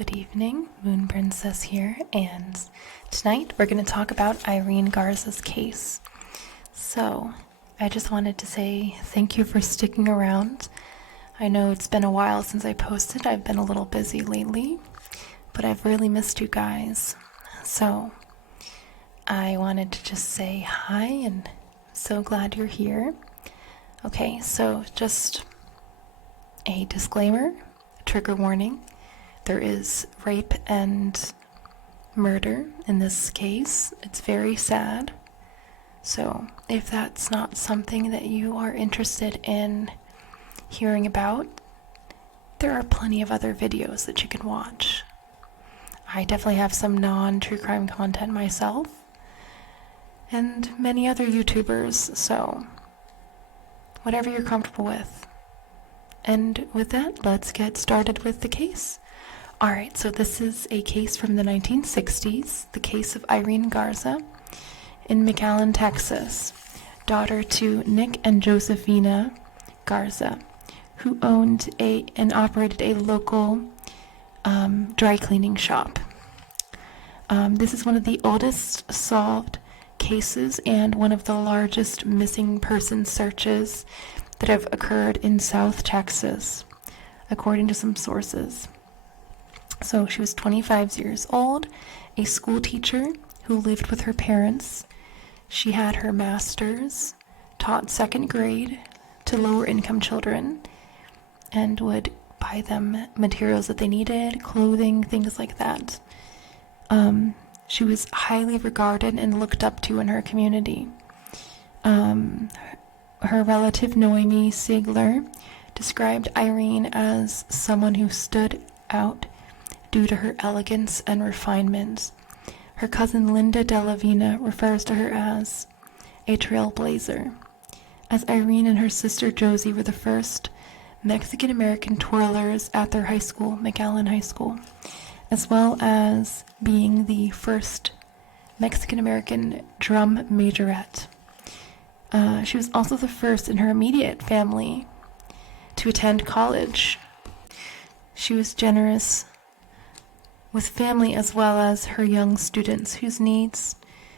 Good evening, Moon Princess here, and tonight we're going to talk about Irene Garza's case. So, I just wanted to say thank you for sticking around. I know it's been a while since I posted. I've been a little busy lately, but I've really missed you guys. So, I wanted to just say hi and so glad you're here. Okay, so just a disclaimer, trigger warning. There is rape and murder in this case. It's very sad. So if that's not something that you are interested in hearing about, there are plenty of other videos that you can watch. I definitely have some non-true crime content myself, and many other YouTubers, so whatever you're comfortable with. And with that, let's get started with the case. Alright, so this is a case from the 1960s, the case of Irene Garza in McAllen, Texas, daughter to Nick and Josephina Garza, who owned and operated a local dry cleaning shop. This is one of the oldest solved cases and one of the largest missing person searches that have occurred in South Texas, according to some sources. So she was 25 years old, a school teacher who lived with her parents. She had her master's, taught second grade to lower income children, and would buy them materials that they needed, clothing, things like that. She was highly regarded and looked up to in her community. Her relative Noemi Sigler described Irene as someone who stood out due to her elegance and refinement. Her cousin Linda Delavina refers to her as a trailblazer, as Irene and her sister Josie were the first Mexican-American twirlers at their high school, McAllen High School, as well as being the first Mexican-American drum majorette. She was also the first in her immediate family to attend college. She was generous with family as well as her young students whose needs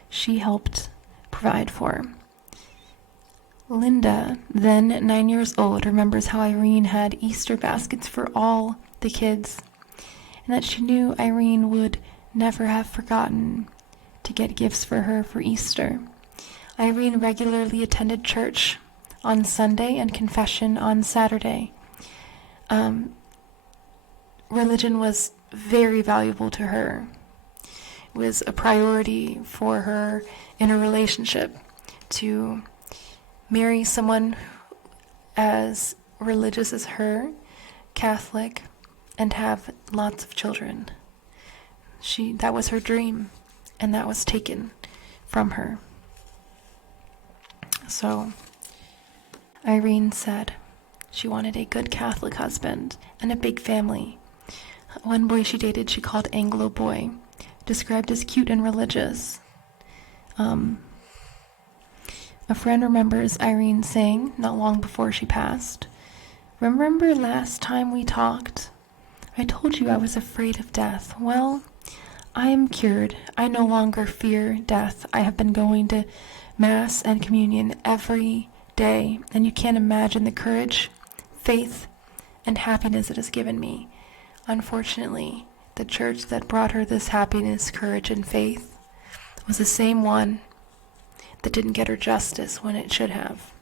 she helped provide for. Linda, then 9 years old, remembers how Irene had Easter baskets for all the kids, and that she knew Irene would never have forgotten to get gifts for her for Easter. Irene regularly attended church on Sunday and confession on Saturday. Religion was very valuable to her. It was a priority for her in a relationship to marry someone as religious as her, Catholic, and have lots of children. That was her dream, and that was taken from her. So, Irene said she wanted a good Catholic husband and a big family. One boy she dated she called Anglo Boy, described as cute and religious. A friend remembers Irene saying, not long before she passed, "Remember last time we talked? I told you I was afraid of death. Well, I am cured. I no longer fear death. I have been going to Mass and communion every day, and you can't imagine the courage, faith, and happiness it has given me. Unfortunately, the church that brought her this happiness, courage, and faith was the same one that didn't get her justice when it should have,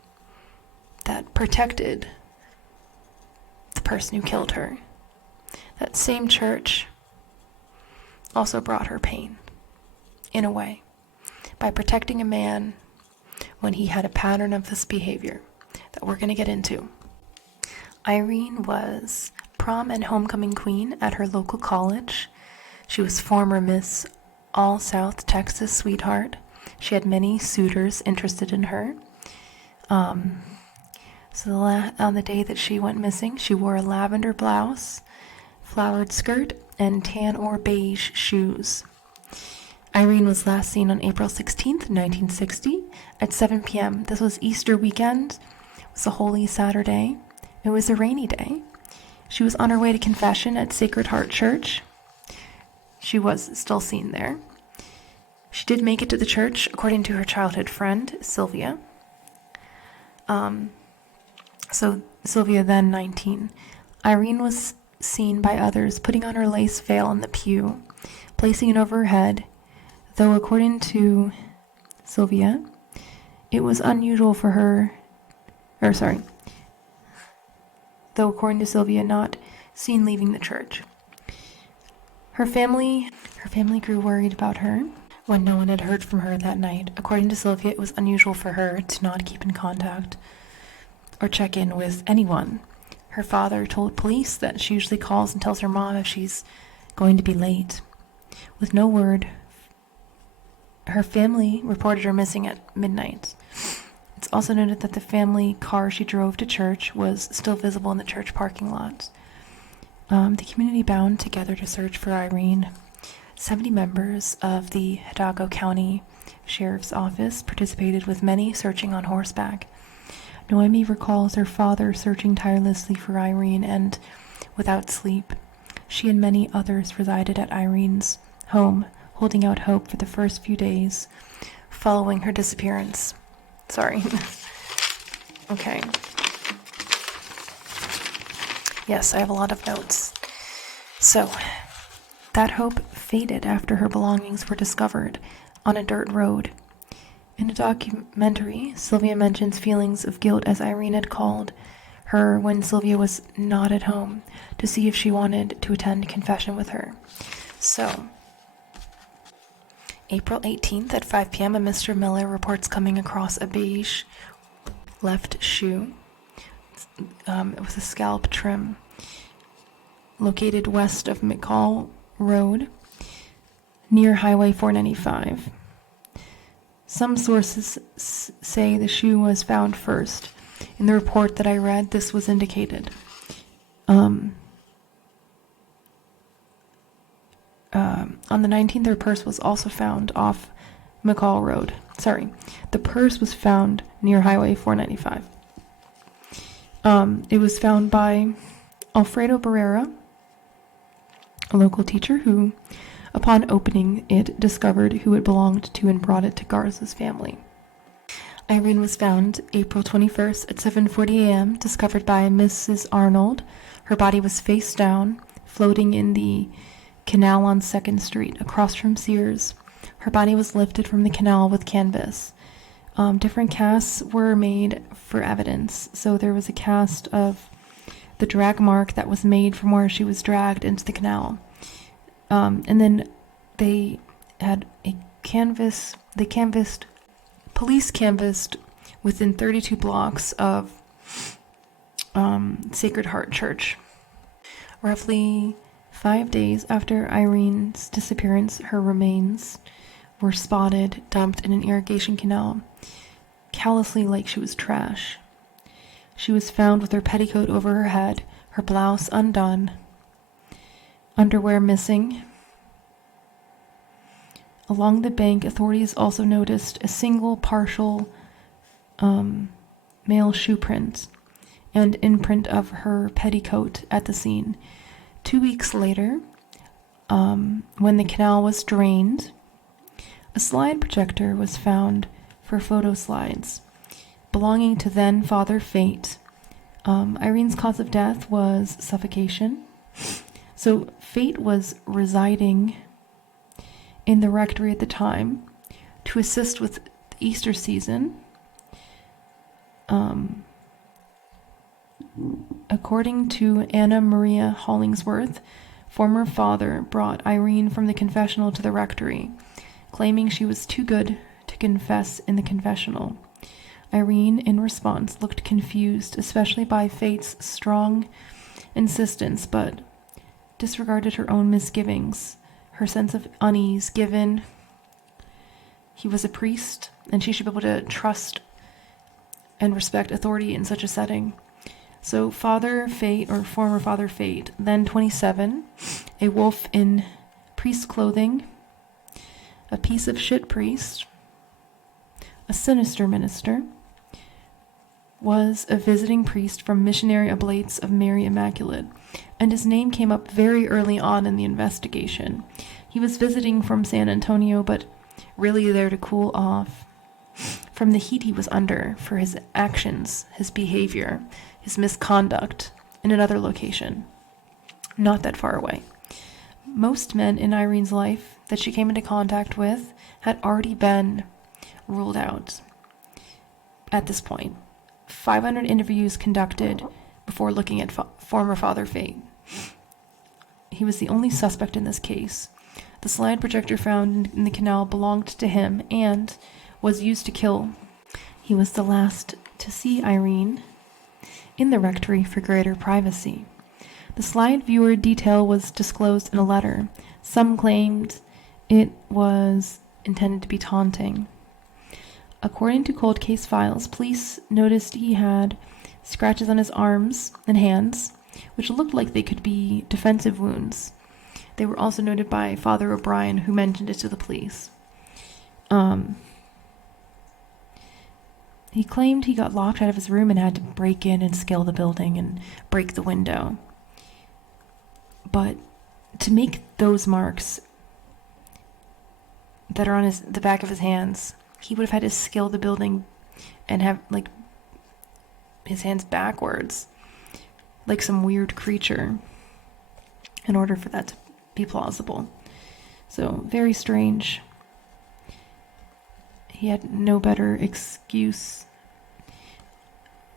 that protected the person who killed her. That same church also brought her pain, in a way, by protecting a man when he had a pattern of this behavior that we're going to get into." Irene was prom and homecoming queen at her local college. She was former Miss All South Texas Sweetheart. She had many suitors interested in her. On the day that she went missing, she wore a lavender blouse, flowered skirt, and tan or beige shoes. Irene was last seen on April 16th, 1960 at 7 p.m. This was Easter weekend. It was a holy Saturday. It was a rainy day. She was on her way to confession at Sacred Heart Church. she was still seen there. She did make it to the church, according to her childhood friend, Sylvia. So Sylvia, then 19. Irene was seen by others putting on her lace veil in the pew, placing it over her head, though according to Sylvia, it was unusual for her, though according to Sylvia, not seen leaving the church. Her family grew worried about her when no one had heard from her that night. According to Sylvia, it was unusual for her to not keep in contact or check in with anyone. Her father told police that she usually calls and tells her mom if she's going to be late. With no word, her family reported her missing at midnight. It's also noted that the family car she drove to church was still visible in the church parking lot. The community bound together to search for Irene. 70 members of the Hidalgo County Sheriff's Office participated, with many searching on horseback. Noemi recalls her father searching tirelessly for Irene, and without sleep, she and many others resided at Irene's home, holding out hope for the first few days following her disappearance. Sorry. Okay. Yes, I have a lot of notes. So, that hope faded after her belongings were discovered on a dirt road. In a documentary, Sylvia mentions feelings of guilt as Irene had called her when Sylvia was not at home to see if she wanted to attend confession with her. So, April 18th at 5 p.m., a Mr. Miller reports coming across a beige left shoe. It was a scalp trim located west of McCall Road near Highway 495. Some sources say the shoe was found first. In the report that I read, this was indicated. On the 19th, their purse was also found off McCall Road. The purse was found near Highway 495. It was found by Alfredo Barrera, a local teacher who, upon opening it, discovered who it belonged to and brought it to Garza's family. Irene was found April 21st at 7:40 a.m., discovered by Mrs. Arnold. Her body was face down, floating in the canal on 2nd Street, across from Sears. Her body was lifted from the canal with canvas. Different casts were made for evidence. So there was a cast of the drag mark that was made from where she was dragged into the canal. And then they had a canvas, police canvassed within 32 blocks of Sacred Heart Church. Roughly 5 days after Irene's disappearance, her remains were spotted, dumped in an irrigation canal, callously like she was trash. She was found with her petticoat over her head, her blouse undone, underwear missing. Along the bank, authorities also noticed a single partial male shoe print and imprint of her petticoat at the scene. 2 weeks later, when the canal was drained, a slide projector was found for photo slides belonging to then Father Fate. Irene's cause of death was suffocation. So Fate was residing in the rectory at the time to assist with the Easter season. According to Anna Maria Hollingsworth, former father brought Irene from the confessional to the rectory, claiming she was too good to confess in the confessional. Irene, in response, looked confused, especially by Fate's strong insistence, but disregarded her own misgivings, her sense of unease, given he was a priest and she should be able to trust and respect authority in such a setting. So Father Fate, or former Father Fate, then 27, a wolf in priest clothing, a piece of shit priest, a sinister minister, was a visiting priest from Missionary Oblates of Mary Immaculate, and his name came up very early on in the investigation. He was visiting from San Antonio, but really there to cool off from the heat he was under for his actions, his behavior, his misconduct in another location, not that far away. Most men in Irene's life that she came into contact with had already been ruled out at this point. 500 interviews conducted before looking at former Father Fate. He was the only suspect in this case. The slide projector found in the canal belonged to him and was used to kill. He was the last to see Irene in the rectory for greater privacy. The slide viewer detail was disclosed in a letter. Some claimed it was intended to be taunting. According to cold case files, police noticed he had scratches on his arms and hands, which looked like they could be defensive wounds. They were also noted by Father O'Brien, who mentioned it to the police. He claimed he got locked out of his room and had to break in and scale the building and break the window. But to make those marks that are on the back of his hands, he would have had to scale the building and have, like, his hands backwards, like some weird creature, in order for that to be plausible. So, very strange. He had no better excuse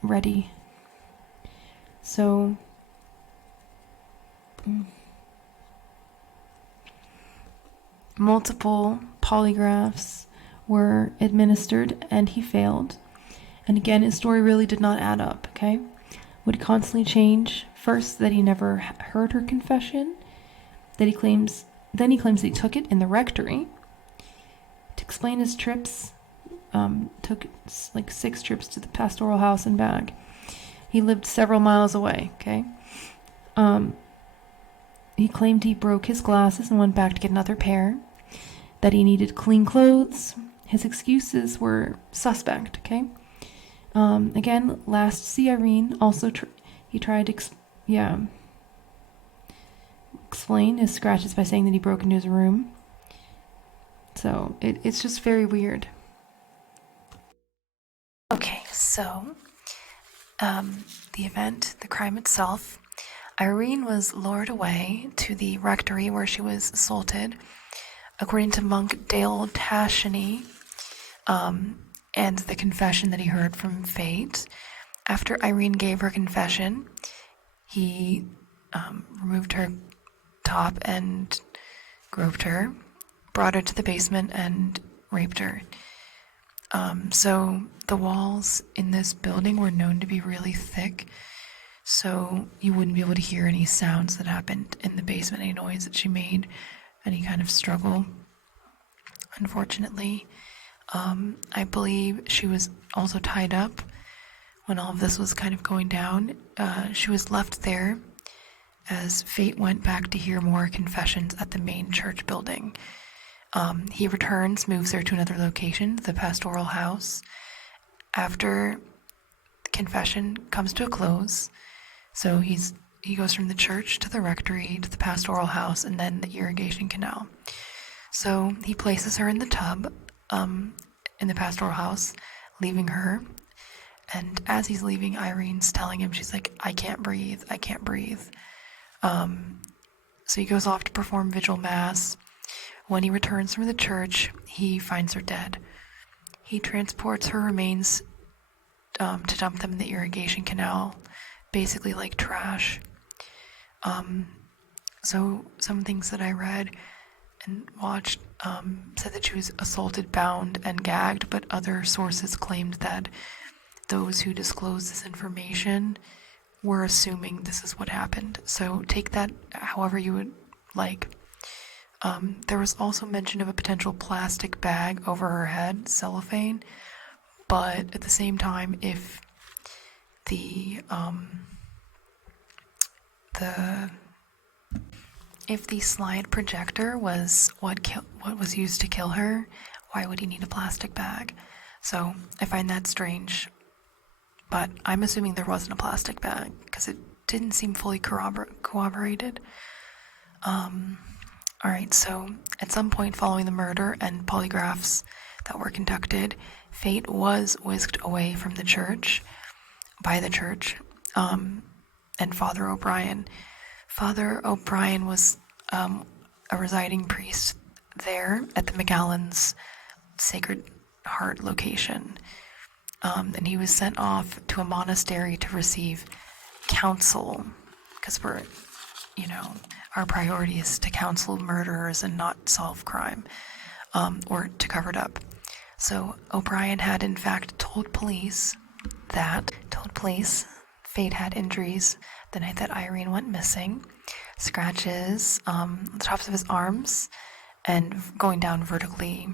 ready. So, multiple polygraphs were administered and he failed. And again, his story really did not add up, okay? Would constantly change. First, that he never heard her confession. Then he claims that he took it in the rectory. To explain his trips, took like 6 trips to the pastoral house and back. He lived several miles away, okay? He claimed he broke his glasses and went back to get another pair. That he needed clean clothes. His excuses were suspect, okay? Again, last to see Irene, also he tried to explain his scratches by saying that he broke into his room. So it's just very weird. Okay, so the event, the crime itself, Irene was lured away to the rectory where she was assaulted, according to monk Dale Tashiny, and the confession that he heard from Fate. After Irene gave her confession, he removed her top and groped her, brought her to the basement, and raped her. So the walls in this building were known to be really thick, so you wouldn't be able to hear any sounds that happened in the basement, any noise that she made, any kind of struggle. Unfortunately, I believe she was also tied up when all of this was kind of going down. She was left there as Fate went back to hear more confessions at the main church building. He returns, moves her to another location, the pastoral house. After the confession comes to a close, so he goes from the church to the rectory to the pastoral house and then the irrigation canal. So he places her in the tub in the pastoral house, leaving her. And as he's leaving, Irene's telling him, she's like, I can't breathe. So he goes off to perform vigil mass. When he returns from the church, he finds her dead. He transports her remains to dump them in the irrigation canal, basically like trash. So some things that I read and watched said that she was assaulted, bound, and gagged, but other sources claimed that those who disclosed this information were assuming this is what happened. So take that however you would like. There was also mention of a potential plastic bag over her head, cellophane, but at the same time, if the slide projector was what was used to kill her, why would he need a plastic bag? So I find that strange, but I'm assuming there wasn't a plastic bag because it didn't seem fully corroborated. All right, so at some point following the murder and polygraphs that were conducted, Fate was whisked away from the church, by the church, and Father O'Brien. Father O'Brien was a residing priest there at the McAllen's Sacred Heart location. And he was sent off to a monastery to receive counsel, because our priority is to counsel murderers and not solve crime, or to cover it up. So O'Brien had in fact told police Fate had injuries the night that Irene went missing, scratches on the tops of his arms and going down vertically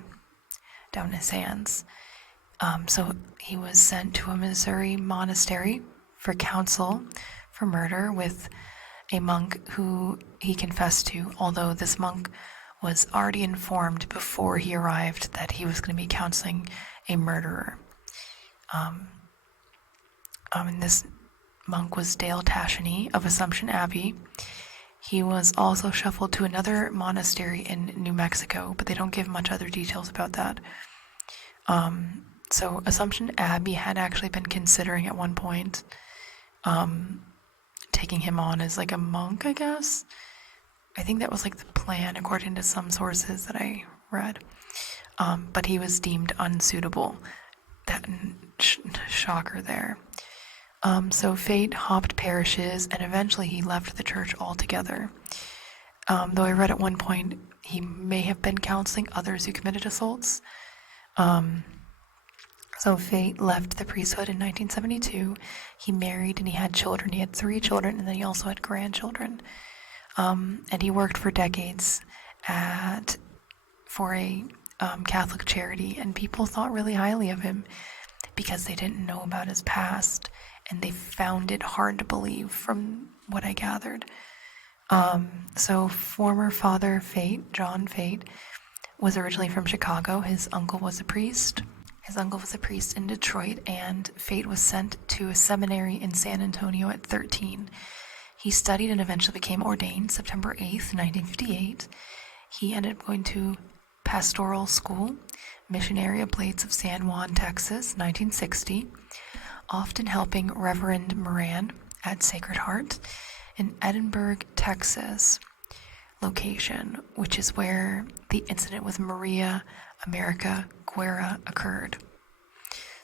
down his hands. So he was sent to a Missouri monastery for counsel for murder with a monk who he confessed to, although this monk was already informed before he arrived that he was going to be counseling a murderer. And this monk was Dale Tasheny of Assumption Abbey. He was also shuffled to another monastery in New Mexico, but they don't give much other details about that. So Assumption Abbey had actually been considering at one point taking him on as like a monk, I guess. I think that was like the plan according to some sources that I read. But he was deemed unsuitable. That shocker there. So Fate hopped parishes and eventually he left the church altogether. Though I read at one point he may have been counseling others who committed assaults. So Fate left the priesthood in 1972. He married and he had children. He had 3 children and then he also had grandchildren. And he worked for decades for a Catholic charity, and people thought really highly of him because they didn't know about his past, and they found it hard to believe from what I gathered. So former Father Fate, John Fate, was originally from Chicago. His uncle was a priest. In Detroit, and Fate was sent to a seminary in San Antonio at 13. He studied and eventually became ordained September 8th, 1958. He ended up going to pastoral school, Missionary Oblates of San Juan, Texas, 1960, often helping Reverend Moran at Sacred Heart in Edinburgh, Texas location, which is where the incident with Maria America Guerra occurred.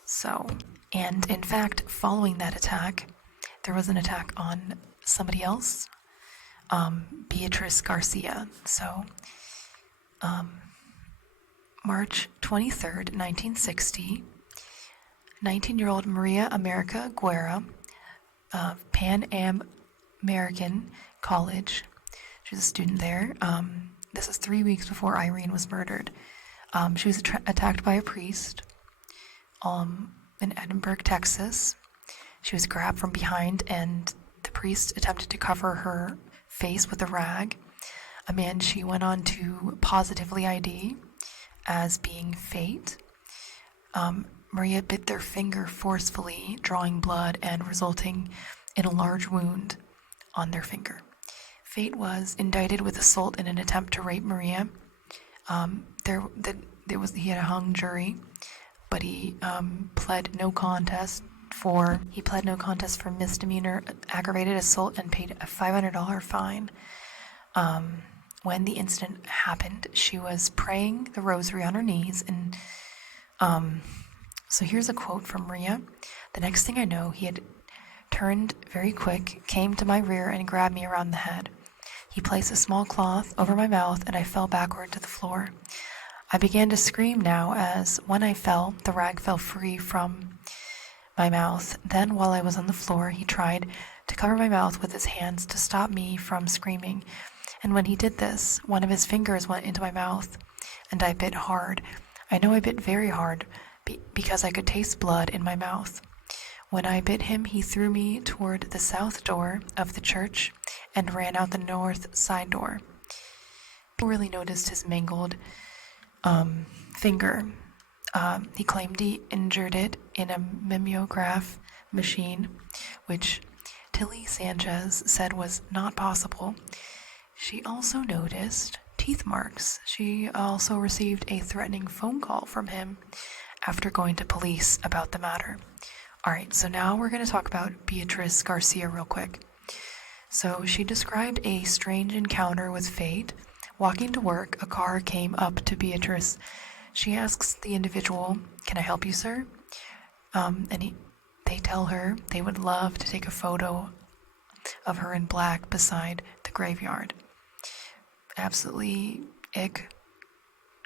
So, and in fact, following that attack, there was an attack on somebody else, Beatrice Garcia. So, March 23rd, 1960, 19-year-old Maria America Guerra of Pan Am American College, she was a student there. This is 3 weeks before Irene was murdered. She was attacked by a priest in Edinburgh, Texas. She was grabbed from behind and the priest attempted to cover her face with a rag, a man she went on to positively ID as being Fate. Maria bit their finger forcefully, drawing blood and resulting in a large wound on their finger. Fate was indicted with assault in an attempt to rape Maria. He had a hung jury, but he pled no contest for misdemeanor aggravated assault and paid a $500 fine. When the incident happened, she was praying the rosary on her knees, and so here's a quote from Maria. "The next thing I know, he had turned very quick, came to my rear and grabbed me around the head. He placed a small cloth over my mouth and I fell backward to the floor. I began to scream now as, when I fell, the rag fell free from my mouth. Then, while I was on the floor, he tried to cover my mouth with his hands to stop me from screaming. And when he did this, one of his fingers went into my mouth, and I bit hard. I know I bit very hard because I could taste blood in my mouth. When I bit him, he threw me toward the south door of the church and ran out the north side door. People really noticed his mangled finger. He claimed he injured it in a mimeograph machine, which Tilly Sanchez said was not possible. She also noticed teeth marks. She also received a threatening phone call from him after going to police about the matter. Alright, so now we're going to talk about Beatrice Garcia real quick. So she described a strange encounter with fate. Walking to work, a car came up to Beatrice. She asks the individual, "Can I help you, sir?" They tell her they would love to take a photo of her in black beside the graveyard. Absolutely ick,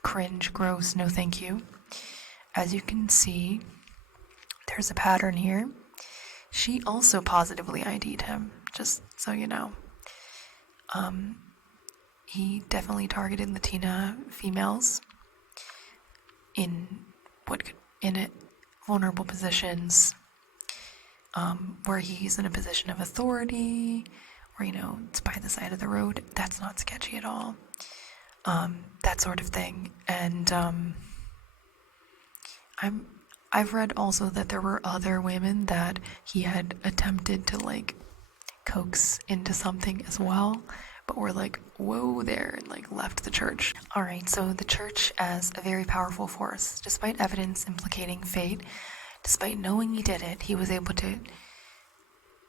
cringe, gross, no thank you. As you can see, there's a pattern here. She also positively ID'd him, just so you know. He definitely targeted Latina females in vulnerable positions, where he's in a position of authority, or it's by the side of the road. That's not sketchy at all. That sort of thing. And I've read also that there were other women that he had attempted to coax into something as well, but were whoa there, and left the church. Alright, so the church as a very powerful force. Despite evidence implicating fate, despite knowing he did it, he was able to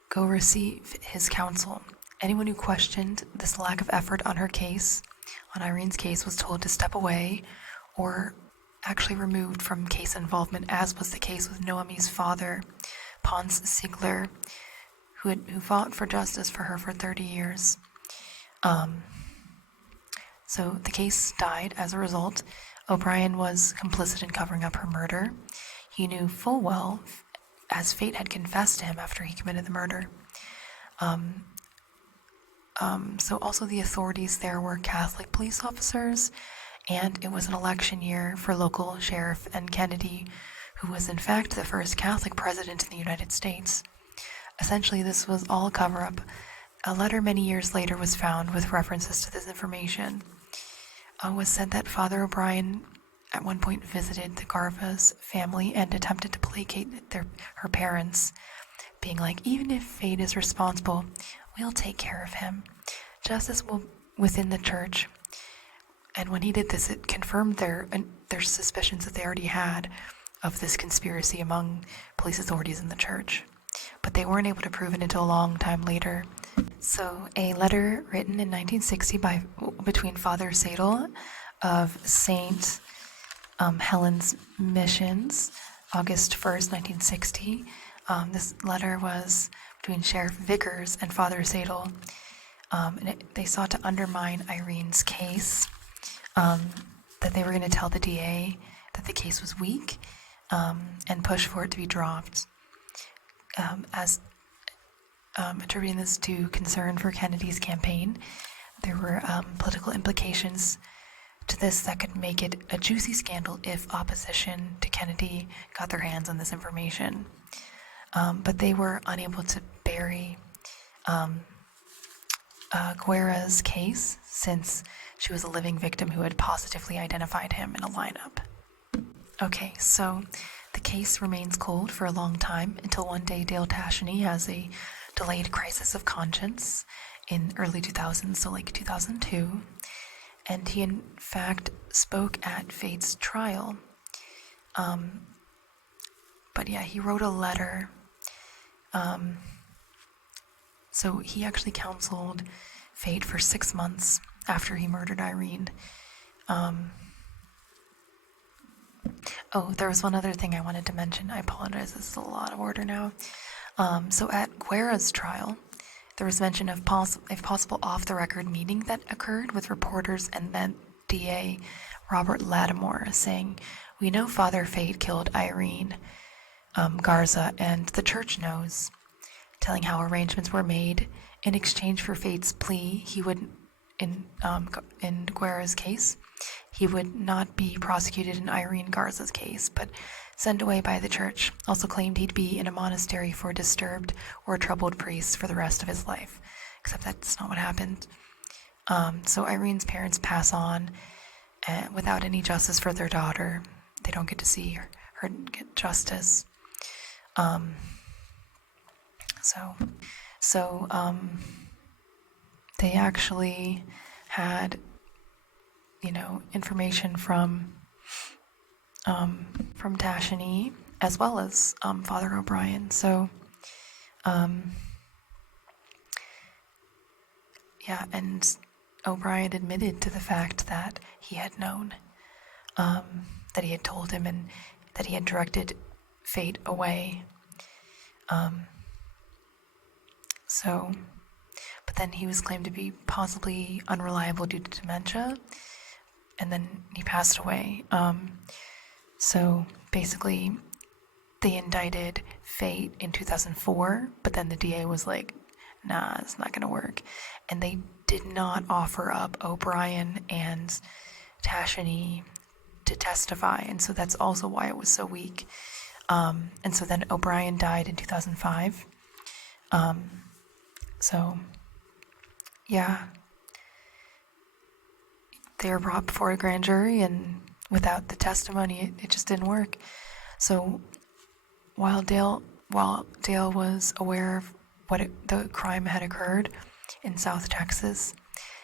go receive his counsel. Anyone who questioned this lack of effort on Irene's case, was told to step away or actually removed from case involvement, as was the case with Noemi's father, Ponce Ziegler, who fought for justice for her for 30 years. So the case died as a result. O'Brien was complicit in covering up her murder. He knew full well, as fate had confessed to him after he committed the murder. So also the authorities there were Catholic police officers, and it was an election year for local sheriff and Kennedy, who was in fact the first Catholic president in the United States. Essentially, this was all a cover-up. A letter many years later was found with references to this information. It was said that Father O'Brien at one point visited the Garza's family and attempted to placate her parents, being like, "Even if fate is responsible, we'll take care of him. Justice will within the church." And when he did this, it confirmed their suspicions that they already had of this conspiracy among police authorities in the church. But they weren't able to prove it until a long time later. So a letter written in 1960 between Father Sadel of St. Helen's Missions, August 1st, 1960. This letter was between Sheriff Vickers and Father Sadel. They sought to undermine Irene's case, that they were going to tell the DA that the case was weak, and push for it to be dropped. Attributing this to concern for Kennedy's campaign, there were political implications to this that could make it a juicy scandal if opposition to Kennedy got their hands on this information. But they were unable to bury Guerra's case, since she was a living victim who had positively identified him in a lineup. Okay, so the case remains cold for a long time, until one day Dale Tasheny has a delayed crisis of conscience in early 2000s, so 2002, and he in fact spoke at Fate's trial. But yeah, he wrote a letter. So he actually counseled Fate for 6 months after he murdered Irene. There was one other thing I wanted to mention. I apologize, this is a lot of order now. So at Guerra's trial, there was mention of if possible off-the-record meeting that occurred with reporters and then DA Robert Lattimore saying, "We know Father Fate killed Irene Garza, and the church knows," telling how arrangements were made in exchange for Fate's plea. He would, in Guerra's case, he would not be prosecuted in Irene Garza's case, but sent away by the church. Also claimed he'd be in a monastery for disturbed or troubled priests for the rest of his life, except that's not what happened. So Irene's parents pass on without any justice for their daughter. They don't get to see her get justice. They actually had information from Tashini as well as Father O'Brien. So, and O'Brien admitted to the fact that he had known, that he had told him, and that he had directed Fate away. But then he was claimed to be possibly unreliable due to dementia, and then he passed away. So basically, they indicted Fate in 2004, but then the DA was like, nah, it's not going to work. And they did not offer up O'Brien and Tashini to testify, and so that's also why it was so weak. And so then O'Brien died in 2005. They were brought before a grand jury, and without the testimony, it just didn't work. So while Dale was aware of the crime had occurred in South Texas,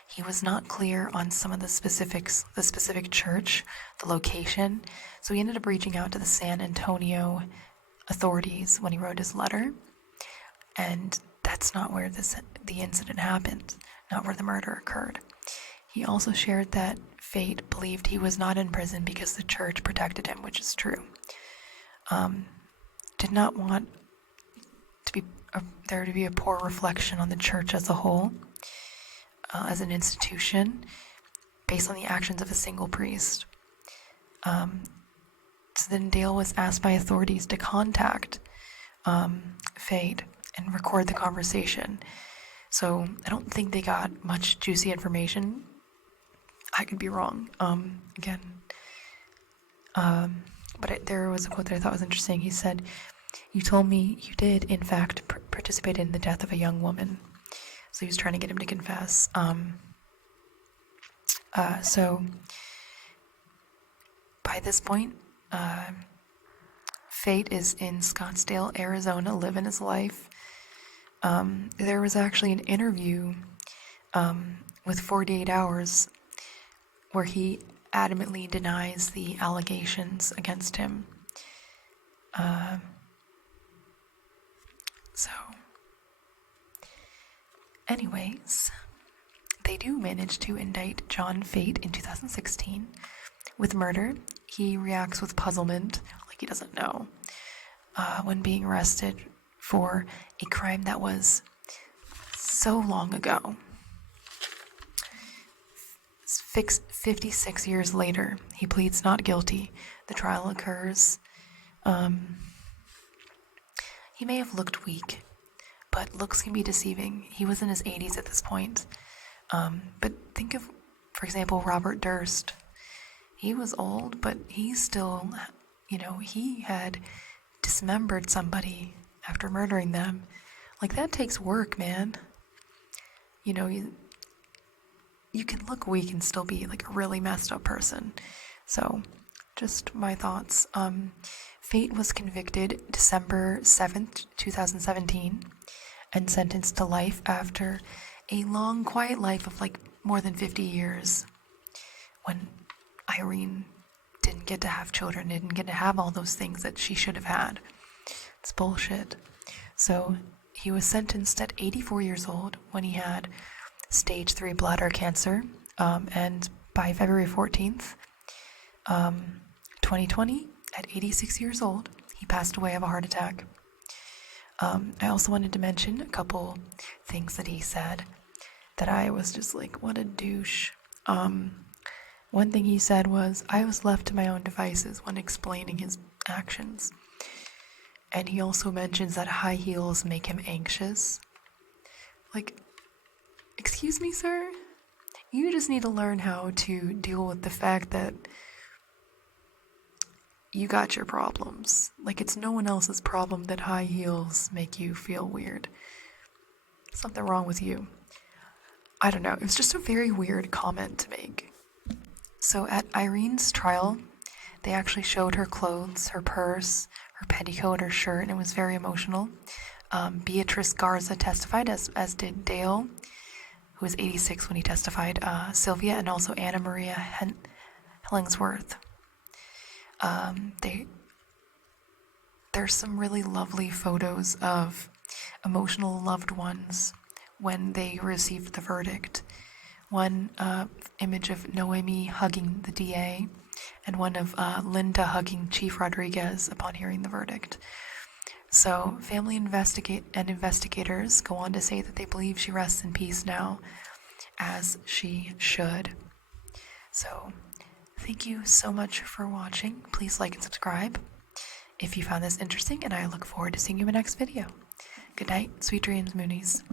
he was not clear on some of the specifics, the specific church, the location. So he ended up reaching out to the San Antonio authorities when he wrote his letter, and that's not where the incident happened, not where the murder occurred. He also shared that Fate believed he was not in prison because the church protected him, which is true. Did not want there to be a poor reflection on the church as a whole, as an institution, based on the actions of a single priest. So then Dale was asked by authorities to contact Fate and record the conversation. So I don't think they got much juicy information. I could be wrong. But there was a quote that I thought was interesting. He said, "You told me you did, in fact, participate in the death of a young woman." So he was trying to get him to confess. So by this point, Fate is in Scottsdale, Arizona, living his life. There was actually an interview with 48 Hours where he adamantly denies the allegations against him. Anyways, they do manage to indict John Fate in 2016 with murder. He reacts with puzzlement, like he doesn't know, when being arrested for a crime that was so long ago. 56 years later, he pleads not guilty. The trial occurs. He may have looked weak, but looks can be deceiving. He was in his 80s at this point. But think of, for example, Robert Durst. He was old, but he still, he had dismembered somebody after murdering them. Like, that takes work, man. You can look weak and still be like a really messed up person. So, just my thoughts. Fate was convicted December 7th, 2017, and sentenced to life after a long, quiet life of like more than 50 years, when Irene didn't get to have children, didn't get to have all those things that she should have had. It's bullshit. So he was sentenced at 84 years old when he had stage 3 bladder cancer, and by February 14th, 2020, at 86 years old, he passed away of a heart attack. I also wanted to mention a couple things that he said that I was just like, what a douche. One thing he said was, "I was left to my own devices when explaining his actions." And he also mentions that high heels make him anxious. Like, excuse me, sir? You just need to learn how to deal with the fact that you got your problems. Like, it's no one else's problem that high heels make you feel weird. Something wrong with you. I don't know. It was just a very weird comment to make. So at Irene's trial, they actually showed her clothes, her purse, her petticoat, her shirt, and it was very emotional. Beatrice Garza testified, as did Dale. who was 86 when he testified, Sylvia, and also Anna Maria Hellingsworth. There's some really lovely photos of emotional loved ones when they received the verdict. One image of Noemi hugging the DA, and one of Linda hugging Chief Rodriguez upon hearing the verdict. So, family investigators go on to say that they believe she rests in peace now, as she should. So, thank you so much for watching. Please like and subscribe if you found this interesting, and I look forward to seeing you in my next video. Good night, sweet dreams, Moonies.